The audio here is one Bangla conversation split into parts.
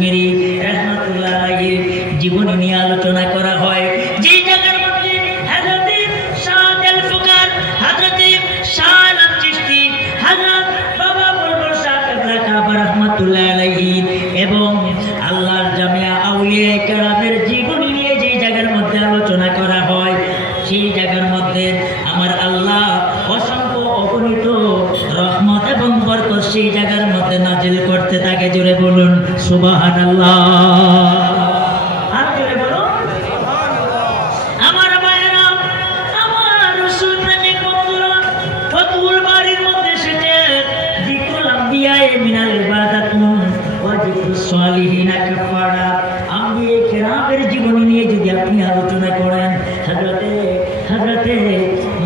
কাশ্মীরি রাহমাতুল্লাহ আলাইহির জীবনী নিয়ে আলোচনা করা হয়। যে জায়গার মধ্যে হযরতে সাদ আল ফুকার, হযরতে শাহ আলম চিশতি, হযরত বাবা বুলবুল শাহ কিবলা কাবা রাহমাতুল্লাহ আলাইহি এবং আল্লাহর জামিয়া আউলিয়া কেরামের জীবনী নিয়ে যে জায়গার মধ্যে আলোচনা করা হয়, সেই জায়গার মধ্যে আমার আল্লাহ অসংখ্য অগণিত রহমত এবং বরকত সেই জায়গার মধ্যে নাজিল করতে থাকে। জোরে বলুন সুবহানাল্লাহ। আর জোরে বলুন আমার ভাইয়েরা, আমার রাসূল প্রেমিক বন্ধুরা, ফাতুল বারীর মধ্যে এসেছে যিকরুল আম্বিয়া মিনাল ইবাদাতুন ওয়া যিকরুস সালিহিনা কাফারা। আম্বিয়া কেরামের জীবনী নিয়ে যদি আপনি আলোচনা করেন, হযরতে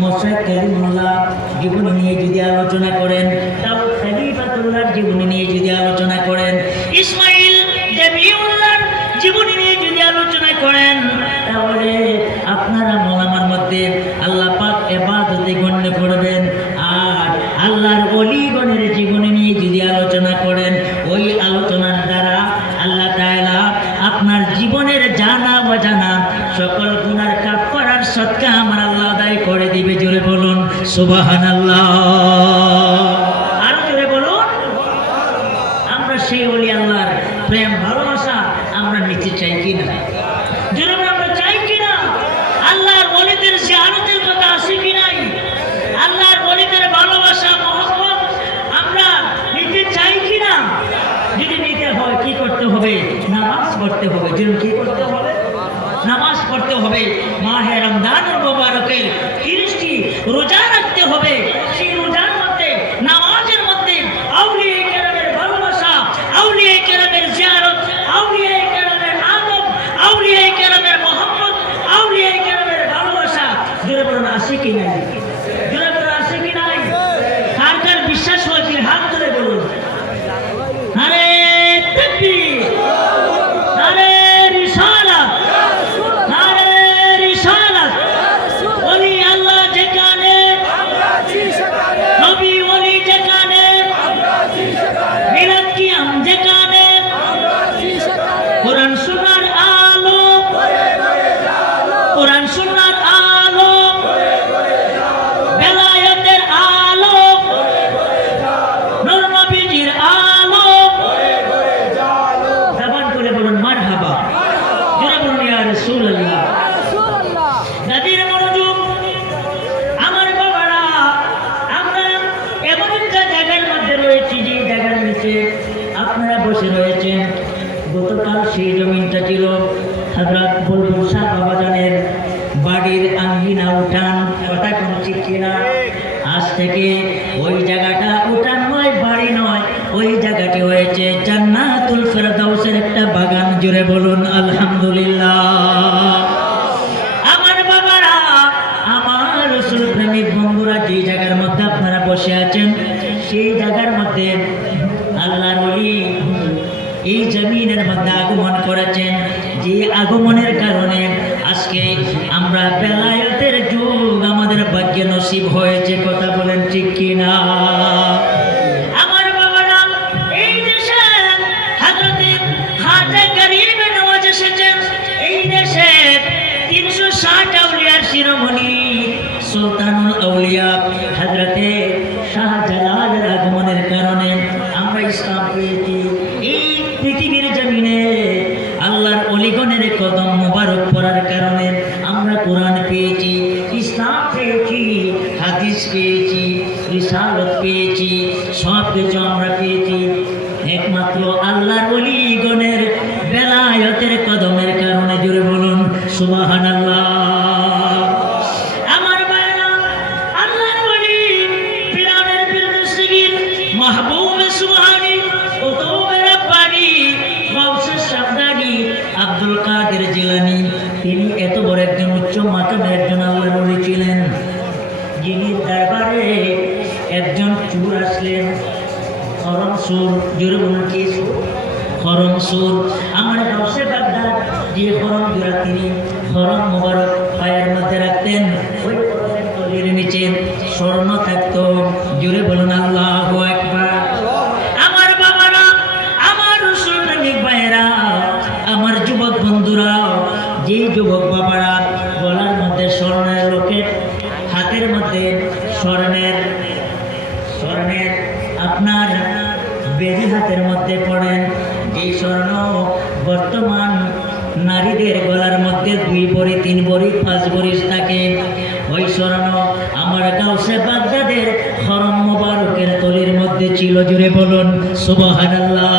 মুসা কালিমুল্লাহ জীবনী নিয়ে যদি আলোচনা করেন, দাউদ খলিফাতুল্লাহর জীবনী নিয়ে যদি আলোচনা করেন, ইসমাইল জামিউল্লাহর জীবনী নিয়ে যদি আলোচনা করেন, তাহলে আপনারা আমার মধ্যে আল্লাহ পাক ইবাদতে গণ্য করবেন। আর আল্লাহর ওলিগণের জীবনী নিয়ে যদি আলোচনা করেন, ওই আলোচনার দ্বারা আল্লাহ তাআলা আপনার জীবনের জানা অজানা সকল গুনার কাফারার সদকা আমার আল্লাহ আদায় করে দিবে। জোরে বলুন সুবহানাল্লাহ। আর জোরে বলুন। আমরা সেই ওলি আল্লাহর প্রেম ভালোবাসা আমরা নিতে চাই কিনা? জোরে বলুন, আমরা চাই কিনা? আল্লাহর ওলিদের জিয়ারতের কথা আছে কি নাই? আল্লাহর ওলিদের ভালোবাসা মহব্বত আমরা নিতে চাই কিনা? যদি নিতে হয় কি করতে হবে? নামাজ পড়তে হবে। যদি কি করতে হবে? নামাজ পড়তে হবে। মাহে রমজানুল মুবারকের 30টি রোজা রাখতে হবে। সেই রোজার মধ্যে, নামাজের মধ্যে আউলিয়া কেরামের ভালোবাসা, আউলিয়া কেরামের জিয়ারত, আউলিয়া কেরামের আদব, আউলিয়া কেরামের মহব্বত, আউলিয়া কেরামের ভালোবাসা জোরে বলুন আছে কি নাই? জোরে বলুন আছে কি নাই? কার কার বিশ্বাস হয় কি হাত তুলে বলুন। আরে তাকবীর, আরে রিসালাত, আরে রিসালাত। ওলি আল্লাহ যেখানে, নবী ওলি যেখানে, মিলাদ কিয়াম যেখানে, কোরআন সুন্নাহর আলো, কোরআন সুন্নাহর আলো, বেলায়েতের আলো, নূর নবীজির আলো। জবান করে বলুন মারহাবা। জোরে বলুন ইয়া রাসূলুল্লাহ। নবীর মনোযোগ আমার বাবারা, আমরা এমন একটা জায়গার মধ্যে রয়েছি যে জায়গার নিচে আপনারা বসে রয়েছেন। গতকাল সেই জমিনটা ছিল হযরত বুলবুল শাহ বাবাজানের বাড়ির আঙ্গিনা উঠান। কথা কোন ঠিক কিনা? আজ থেকে ওই জায়গাটা উঠান নয়, বাড়ি নয়, ওই জায়গাটি হয়েছে জান্নাতুল ফেরদাউসের একটা বাগান। জুড়ে বলুন আলহামদুলিল্লাহ। আমার বাবারা, আমার রাসূল প্রেমিক বন্ধুরা, যে জায়গার মধ্যে আপনারা বসে আছেন, সেই জায়গার মধ্যে আল্লাহর ওলি এই জমিনের মধ্যে আগমন করেছেন। যে আগমনের কারণে আজকে আমরা বেলায়েতের যুগ আমাদের ভাগ্যে নসিব হয়েছে। কথা বলেন ঠিক কিনা? আমার বাবারা, এই দেশে হযরতে খাজা গরিব নওয়াজ এসেছেন। এই দেশে 360 আউলিয়ার শিরোমণি সুলতানুল আউলিয়া হযরতে শাহজালালের আগমনের কারণে আমরা ইসলাম পেয়েছি। এই পৃথিবীর জমিনে আল্লাহর ওলিগণের কদম মুবারক পড়ার কারণে আমরা কোরআন পেয়েছি, ইসলাম পেয়েছি, হাদিস পেয়েছি, রিসালাত পেয়েছি, সব কিছু আমরা পেয়েছি একমাত্র আল্লাহর ওলিগণের বেলায়েতের কদমের কারণে। জোরে বলুন সুবহানাল্লাহ। আমার ভাইরা, আল্লাহর ওলি পিরানের পীরদস্তগীর মাহবুব সুবহানী কুতুবে রাব্বানী গাউসে শামদানি আব্দুল কাদের জিলানী, তিনি এত বড় একজন উচ্চ মাকামের একজন আল্লাহর ওলি ছিলেন, যিনি দরবারে একজন চোর আসলেন। খরম সুর, জোরে বলুন কি সুর? খরম সুর। আমার গাউসে বাগদাদ যে খরম জোড়া, তিনি খরম মুবারক পায়ের মধ্যে রাখতেন। ওই খরমের তলির নিচে স্বর্ণ থাকতো। জোরে বলুন আল্লাহু আকবার। আমার বাবারা, আমার রাসূল প্রেমিক ভাইয়েরা, স্বর্ণ বর্তমান নারীদের গলার মধ্যে 2 ভরি 3 ভরি 5 ভরি থাকে। ওই স্বর্ণ আমার গাউসে বাগদাদের হরম মোবারকের তলির মধ্যে ছিল। জুড়ে বলুন সুবহানাল্লাহ।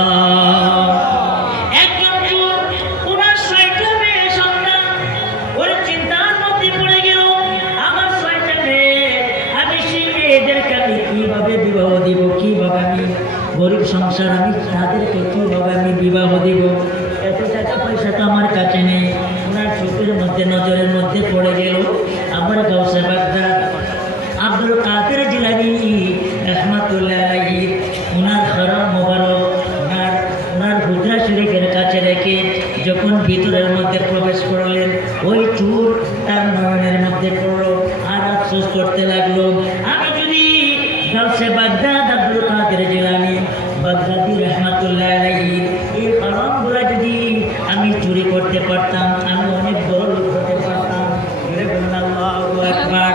একজন চোর, ওনার 6টা মেয়ে সন্তান, ওর চিন্তার মধ্যে পড়ে গেল, আমার 6টা মেয়ে, আমি সেই মেয়েদেরকে আমি কিভাবে বিবাহ দিব, কিভাবে আমি গরিব সংসার, আমি তাদেরকে কিভাবে আমি বিবাহ দিব, এত টাকা পয়সা তো আমার কাছে নেই। ওনার চোখের মধ্যে নজরের মধ্যে পড়ে গেল আমার গাউসে বাগদাদ আব্দুল কাদের জিলানী রহমাতুল্লাহ আলাইহি, ওনার হরম মোবারক ওনার হুজরা শরীফের কাছে রেখে যখন ভিতরের মধ্যে প্রবেশ করলেন, ওই চোর তার নয়নের মধ্যে পড়লো আর আফসোস করতে লাগলো, আমি যদি গাউসে বাগদাদ আব্দুল কাদের জিলানী বাগদাদি রহমাতুল্লাহ আলাইহি এই হরমগুলো যদি আমি চুরি করতে পারতাম, আমি অনেক বড় লোক হতে পারতাম। আল্লাহু আকবার।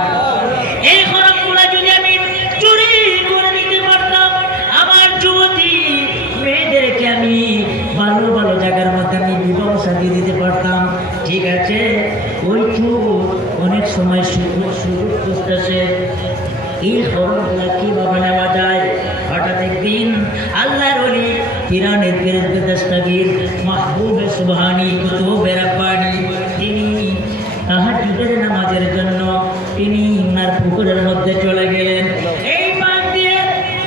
এই হরমগুলো যদি আমি চুরি করে নিতে পারতাম, আমার যুবতী মেয়েদেরকে আমি ভালো ভালো জায়গার মধ্যে আমি বিবাহ সাজিয়ে দিতে পারতাম। ঠিক আছে, ওই চোর অনেক সময় সুযোগ খুঁজতেছে এই হরমগুলো কিভাবে নেওয়া যায়। হঠাৎ একদিন আল্লাহর ওলি পিরানের বেরেস্তাগীর মাহবুবে সুবহানি কুতুবে রাব্বানি তিনি তাহাজ্জুদের নামাজের জন্য তিনি ওনার পুকুরের মধ্যে চলে গেলেন। এই পাক দিয়ে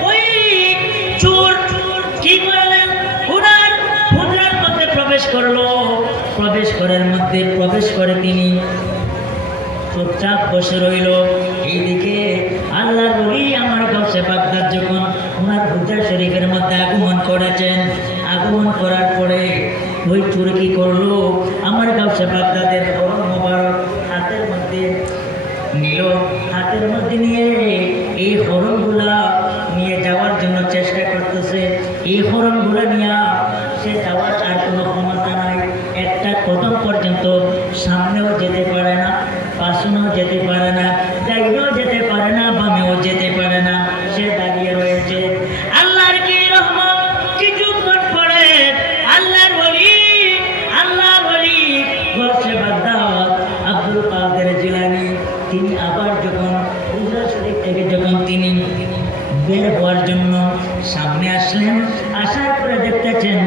ওই চোর কি করলেন, ওনার হুজরার মধ্যে প্রবেশ করলো। প্রবেশ করে তিনি চুপচাপ বসে রইল। এইদিকে আল্লাহর ওলি আমার গাউসে বাগদাদ যখন ওনার হুজরা শরীফের মধ্যে আগমন করেছেন, আগমন করার পরে ওই চোর কি করলো, আমার গাউসে বাগদাদের হরম মোবারক হাতের মধ্যে নিল। হাতের মধ্যে নিয়ে এই হরমগুলা নিয়ে যাওয়ার জন্য চেষ্টা করতেছে। এই হরমগুলা নিয়ে সে যাওয়ার আর কোনো ক্ষমতা নাই। একটা কদম পর্যন্ত সামনেও যেতে পারে না, পাশনেও যেতে পারে না, ডাইনেও যেতে পারে না, বামেও যেতে পারে না, সে দাঁড়িয়ে রয়েছে। আল্লাহর কি রহমত, কিছুক্ষণ পরে আল্লাহর ওলি গাউসে বাগদাদ আব্দুল কাদের জিলানী তিনি আবার যখন হুজরা শরীফ থেকে যখন তিনি বের হওয়ার জন্য সামনে আসলেন, আসার পরে দেখতেছেন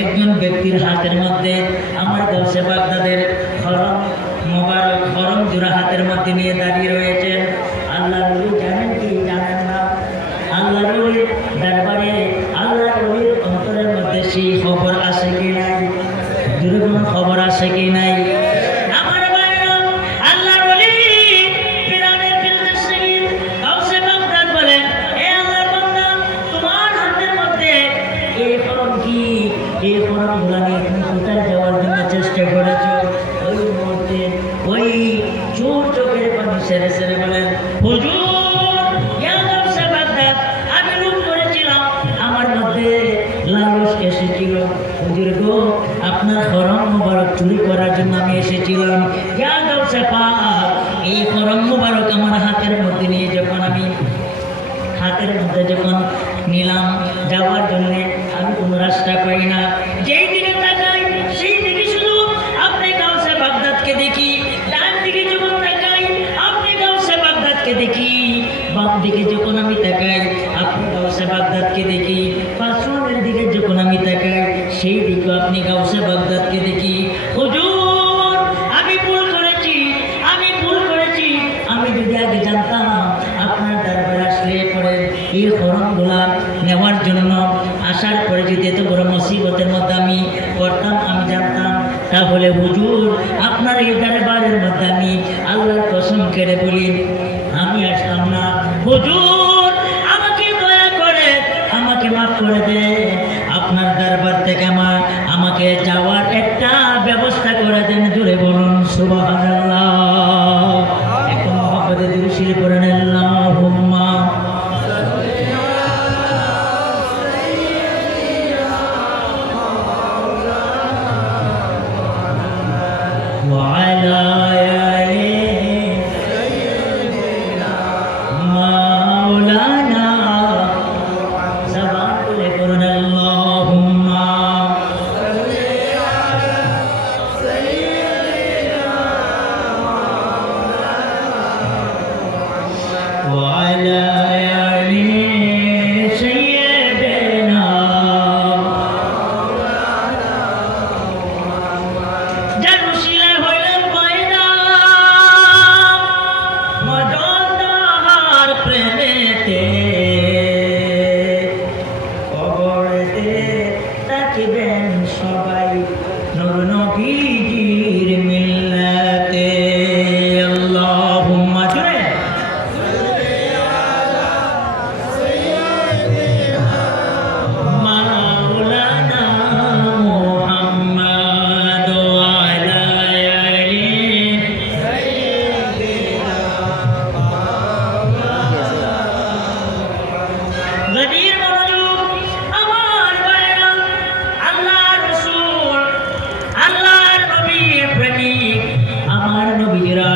একজন ব্যক্তির হাতের মধ্যে আমার গাউসে বাগদাদের হরম মোবারক হরম জোড়া হাতের মধ্যে নিয়ে দাঁড়িয়ে রয়েছেন। আল্লাহর ওলি জানেন কি জানেন না, আল্লাহর ওলির দরবারে আল্লাহর ওলির অন্তরের মধ্যে সেই খবর আছে কি নাই, দুর্গুণ খবর আছে কি নাই। আমার ভাইরা, আল্লাহর ওলি পিরানের বেরেস্তাগীর গাউসে বাগদাদ বলেন, এ আল্লাহর বান্দা, তোমার হাতের মধ্যে এই হরম কি, এই হরমগুলো নিয়ে তুমি কোথায় যাওয়ার জন্য চেষ্টা করেছো। ওই মুহূর্তে ওই চোর চোখের পানি সেরে সেরে বলেন, হুজুর ইয়া গাউসে বাগদাদ, আমি লুট করেছিলাম, আমার মধ্যে লালস এসেছিল। হুজুর গো, আপনার হরম মোবারক চুরি করার জন্য আমি এসেছিলাম। ইয়া গাউসে পাক, এই হরম মোবারক আমার হাতের মধ্যে নিয়ে যখন আমি হাতের মধ্যে যখন নিলাম যাওয়ার জন্য, আমি কোনো রাস্তা পাই না। যেই দিকে তাকাই সেই দিকে শুধু আপনি গাউসে বাগদাদকে দেখি, ডান দিকে যখন তাকাই আপনি গাউসে বাগদাদকে দেখি, বাম দিকে যখন আমি তাকাই আপনি গাউসে বাগদাদকে দেখি, পাশনের দিকে যখন আমি তাকাই সেই দিকে আপনি গাউসে বাগদাদকে দেখি। হুজুর, আমি ভুল করেছি, আমি যদি আগে জানতাম আপনার দরবারে আসলে পরে এই হরমগুলা নেওয়ার জন্য আসার পরে যদি এত বড় মুসিবতের মধ্যে আমি পড়তাম, আমি জানতাম, তাহলে হুজুর আপনার এই দরবারের মধ্যে আমি আল্লাহর কসম করে বলি আমি আসতাম না। হুজুর, আমাকে দয়া করে আমাকে মাফ করে দে, আপনার দরবার থেকে আমাকে যাওয়ার একটা ব্যবস্থা করে দেন। জুড়ে বলুন সুবহানাল্লাহ। একটু মহব্বতে দুরূদ পড়েন, আল্লাহুম্মা ওয়া আলা আলি মাওলানা। জবান খুলে পড়ুন, আল্লাহুম্মা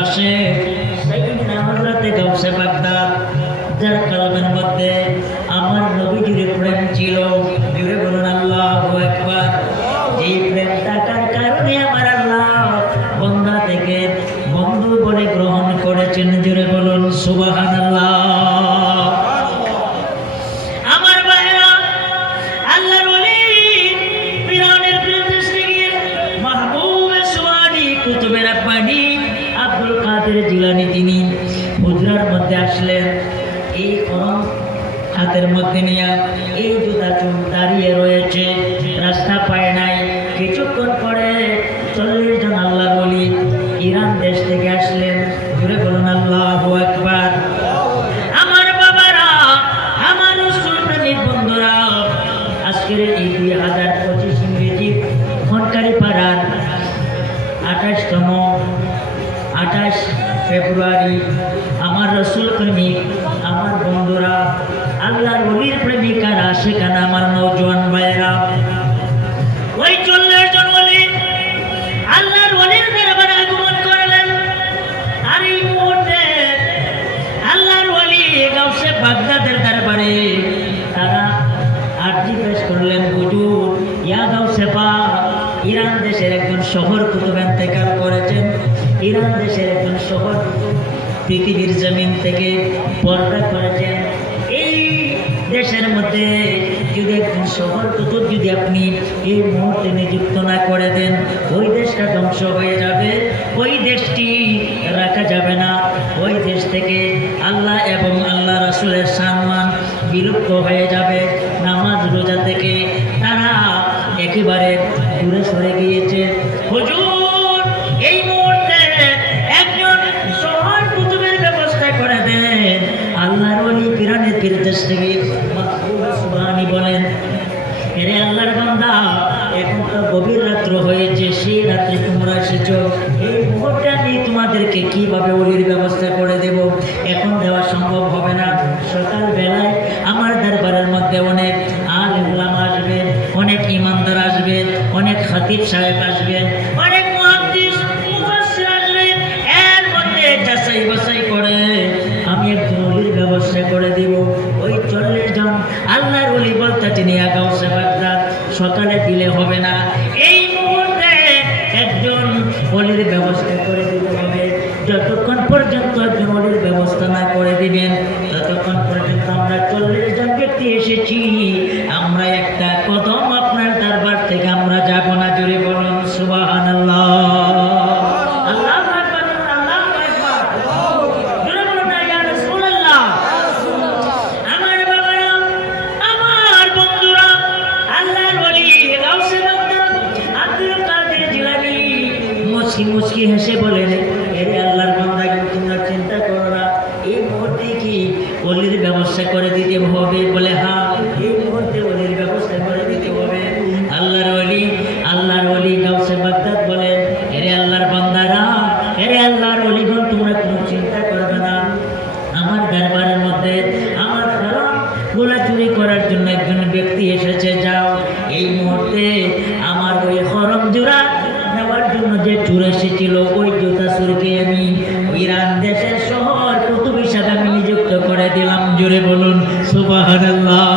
পাশে সাইয়েদনা হযরত গাউসে বাগদাদ, যার কলমের মধ্যে আমার নবীজির প্রেম ছিল। জুড়ে বলুন আল্লাহু আকবার। এই প্রেম থাকার কারণে আমার আল্লাহ বান্দা থেকে বন্ধু বলে গ্রহণ করেছেন। জুড়ে বলুন সুবহানাল্লাহ। আমার ভাইরা, আল্লাহর ওলি ফিরআউনের বিরুদ্ধে গিয়ে মাহবুবে সুবহানি কুতুবে রাব্বানি আব্দুল কাদের জিলানী তিনি হুজরার মধ্যে আসলেন। এই করম হাতের মধ্যে নিয়ে এই জুতা চুল দাঁড়িয়ে রয়েছে, রাস্তা পায় নাই। কিছুক্ষণ পরে 40 জন আল্লাহর ওলি ইরান দেশ থেকে আসলেন। জুড়ে বলুন আল্লাহু আকবার। আমার বাবারা, আমার রাসূল প্রেমিক বন্ধুরা, আজকের এই 2025 ইংরেজি ফোনকারী পাড়ার 28 ফেব্রুয়ারি আমার রাসূল প্রেমিক আমার বন্ধুরা, আল্লাহর ওলির প্রেমিকারা, সেখানে আমার নওজোয়ান ভাইয়েরা, ওই 40 জন ওলি আল্লাহর ওলির দরবারে আগমন করলেন। আর এই মুহূর্তে আল্লাহর ওলি গাউসে বাগদাদের দরবারে তারা আরজি পেশ করলেন, হুজুর ইয়া গাউসে পাক, ইরান দেশের একজন শহর কুতুব ইন্তেকাল করেছেন। ইরান দেশের একজন শহর কুতুব পৃথিবীর জমিন থেকে পর্দা করেছেন। এই দেশের মধ্যে যদি একজন শহর কুতুব যদি আপনি এই মুহূর্তে নিযুক্ত না করে দেন, ওই দেশটা ধ্বংস হয়ে যাবে, ওই দেশটি রাখা যাবে না। ওই দেশ থেকে আল্লাহ এবং আল্লাহ রাসূলের সম্মান বিলুপ্ত হয়ে যাবে। নামাজ রোজা থেকে তারা একেবারে দূরে সরে গিয়েছে। হুজুর এই মুহূর্তে একজন শহর কুতুবের ব্যবস্থা করে দেন। আল্লাহর ওলি পিরানের পীরদেশ থেকে মাহবুবে সুবহানি বলেন, এরে আল্লাহর বান্দা, এখন তো গভীর রাত্র হয়েছে, সেই রাত্রে তোমরা এসেছো, এই মুহূর্তে আমি তোমাদেরকে কিভাবে ওলির ব্যবস্থা করে দেব? এখন দেওয়া সম্ভব হবে না। সকাল বেলায় আমার দরবারের মধ্যে অনেক আলেম ওলামা আসবেন, অনেক ইমানদার আসবেন, অনেক খতিব সাহেব আসবেন, অনেক মুহাদ্দিস মুফাসসির আসবেন। এর মধ্যে যাচাই বাছাই করে আমি একজন ওলির ব্যবস্থা করে দেব। ওই 40 জন আল্লাহর ওলি বলতেছেন, ইয়া গাউসে বাগদাদ, সকালে দিলে হবে না, এই মুহূর্তে একজন ওলির ব্যবস্থা করে দিতে হবে। যতক্ষণ পর্যন্ত একজন ওলির ব্যবস্থা না করে দিবেন, ততক্ষণ পর্যন্ত আমরা 40 জন ব্যক্তি এসেছি, আমরা একটা কদম আপনার দরবার থেকে আমরা যাব না। জোরে বলুন সুবহানাল্লাহ। আল্লাহু আকবার, আল্লাহু আকবার। জোরে বলুন না ইয়া রাসূলুল্লাহ। আমার বাবারা, আমার বন্ধুরা, আল্লাহর ওলি গাউসে বাগদাদ আব্দুল কাদের জিলানী মুচকি মুচকি হেসে বলেন, এরে আল্লাহর বান্দা, তোমরা চিন্তা করো না, এই মুহূর্তে কি ওলির ব্যবস্থা করে দিতে হবে? বলে হ্যাঁ, এই মুহূর্তে ওলির ব্যবস্থা করে দিতে হবে। আল্লাহর ওলি গাউসে বাগদাদ বলেন, এরে আল্লাহর বান্দারা, এরে আল্লাহর ওলিগণ, তোমরা কোনো চিন্তা করবে না। আমার দরবারের মধ্যে আমার হারাম গোলা চুরি করার জন্য একজন ব্যক্তি এসেছে, যাও এই মুহূর্তে আমার ওই হরম জোড়া নেওয়ার জন্য যে চুর এসেছিল, ওই জুতা চুরকে আমি ইরান দেশের শহর কুতুব হিসাবে আমি নিযুক্ত করে দিলাম। জোরে বলুন সুবহানাল্লাহ।